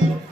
me.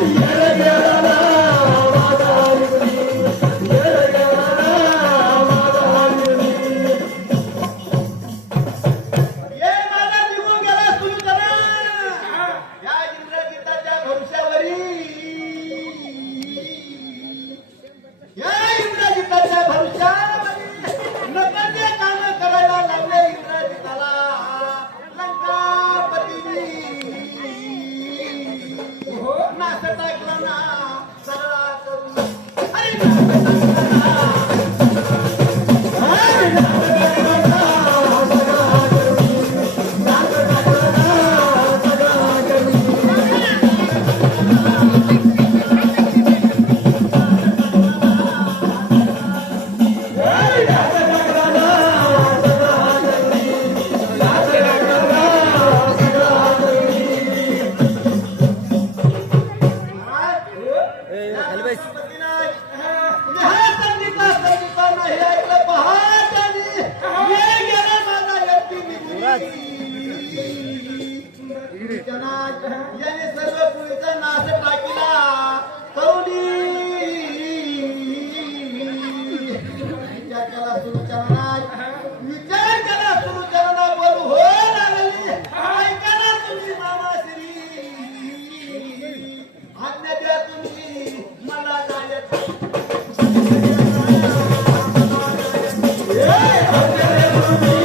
Yeah, yeah. Amen.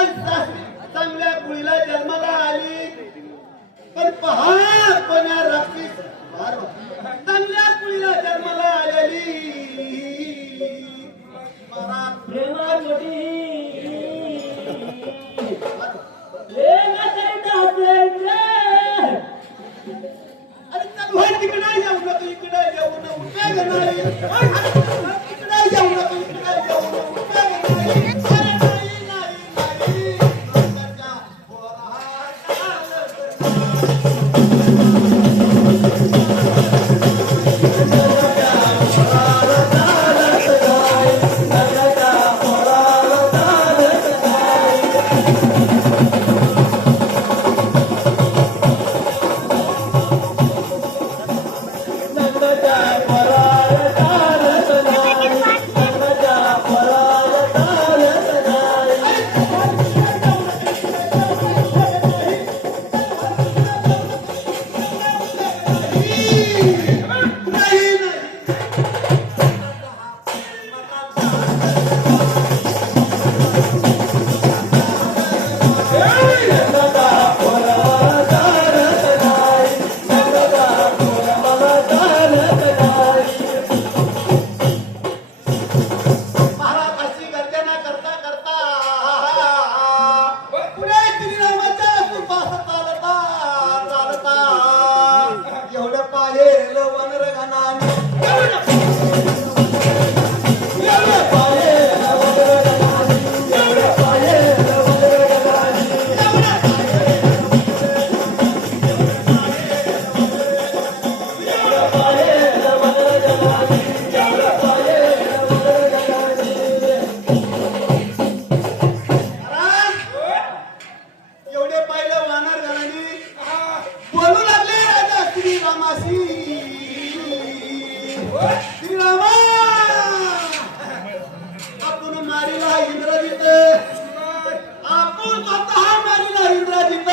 What's that? आपण मारीला इंद्रजित आपण स्वतः मारीला इंद्रजित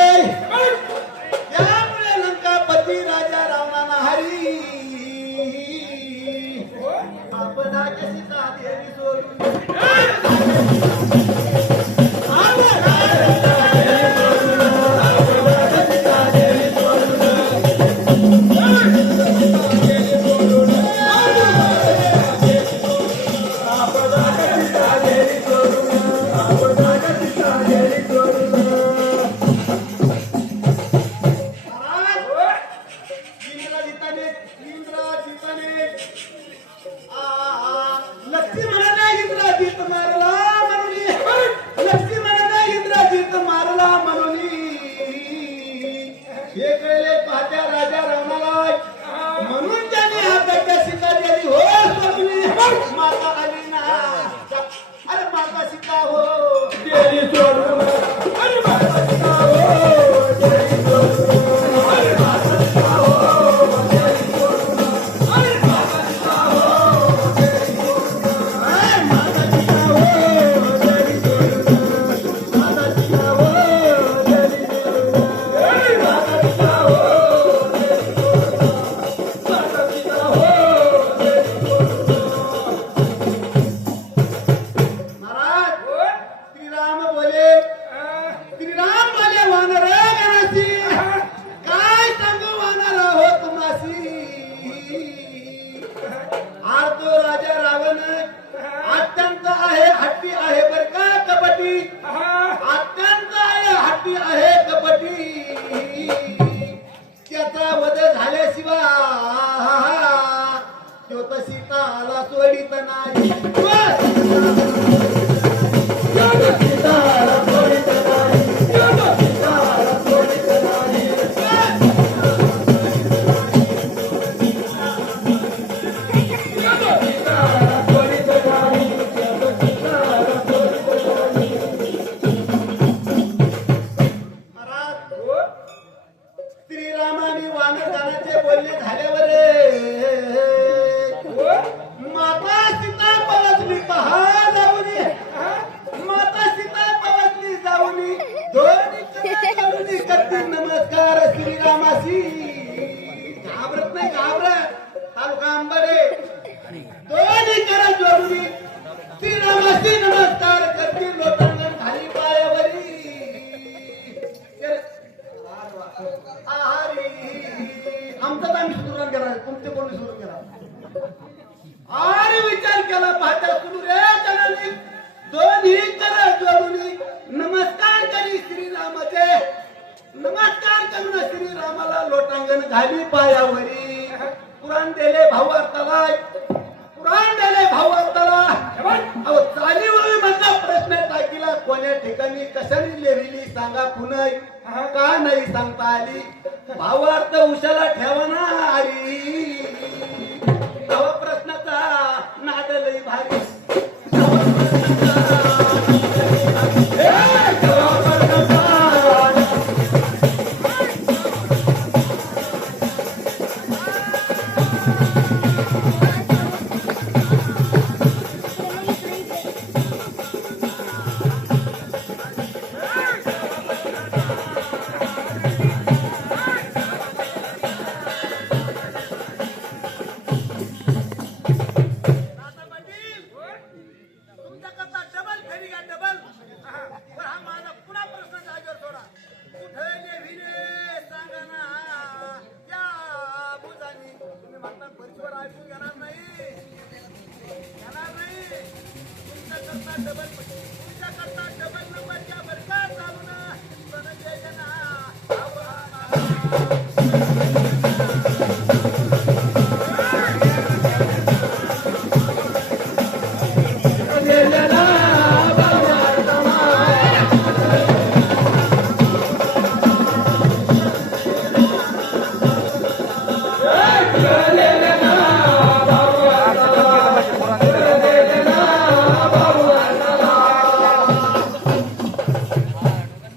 Thank you. सांगा काय नाही सांगता आली? भावार